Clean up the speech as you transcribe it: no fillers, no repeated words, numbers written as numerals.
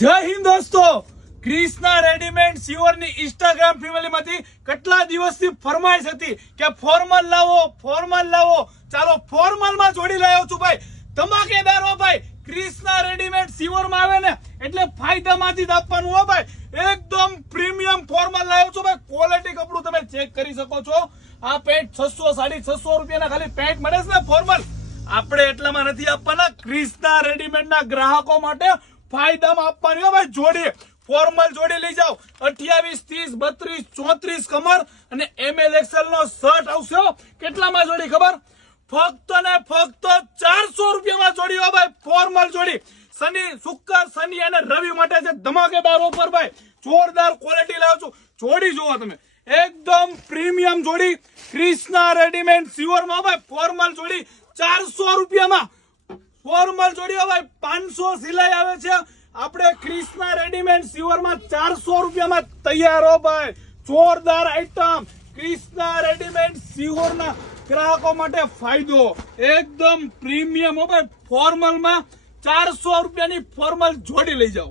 જય હિન્દ દોસ્તો, Krishna readymade સિયોરની Instagram ફેમિલીમાંથી કેટલા દિવસથી ફરમાઈશ હતી કે ફોર્મલ લાવો. ચાલો ફોર્મલમાં જોડી લાવ્યો છું ભાઈ. ધમાકેદાર હો ભાઈ. ક્રિષ્ના રેડીમેડ સિયોરમાં આવે ને એટલે ફાયદામાંથી જ આપવાનું હો ભાઈ. એકદમ પ્રીમિયમ ફોર્મલ લાવ્યો છું ભાઈ. ક્વોલિટી કપડું તમે ચેક કરી શકો છો. આ પેન્ટ 600 650 રૂપિયાના ખાલી પેન્ટ મળે છે ને ફોર્મલ. આપણે એટલામાં નથી આપવાના. ક્રિષ્ના રેડીમેડના ગ્રાહકો માટે ફાયદામાં આપવાની હો ભાઈ. જોડી ફોર્મલ જોડી લઈ જાઓ. 28, 30, 32, 34 કમર અને ML XL નો શર્ટ આવશે. કેટલામાં જોડી ખબર? ફક્ત ને ફક્ત 400 રૂપિયામાં જોડી હો ભાઈ. ફોર્મલ જોડી શનિ, શુક્ર, શનિ અને રવિ માટે છે ધમાકેદાર ઓફર ભાઈ. જોરદાર ક્વોલિટી લાવ્યો છું. જોડી જુઓ તમે, એકદમ પ્રીમિયમ જોડી ક્રિષ્ના રેડીમેડ સિયોરમાં ભાઈ. ફોર્મલ જોડી 400 રૂપિયામાં. ફોર્મલ જોડી ભાઈ 500 સિલાઈ આવે છે. આપણે ક્રિષ્ના રેડીમેડ સિયોરમાં 400 રૂપિયામાં તૈયાર હો ભાઈ. જોરદાર આઈટમ. ક્રિષ્ના રેડીમેડ સિયોરના ગ્રાહકો માટે ફાયદો એકદમ પ્રીમિયમ હો ભાઈ. ફોર્મલમાં 400 રૂપિયાની ફોર્મલ જોડી લઈ જાઓ.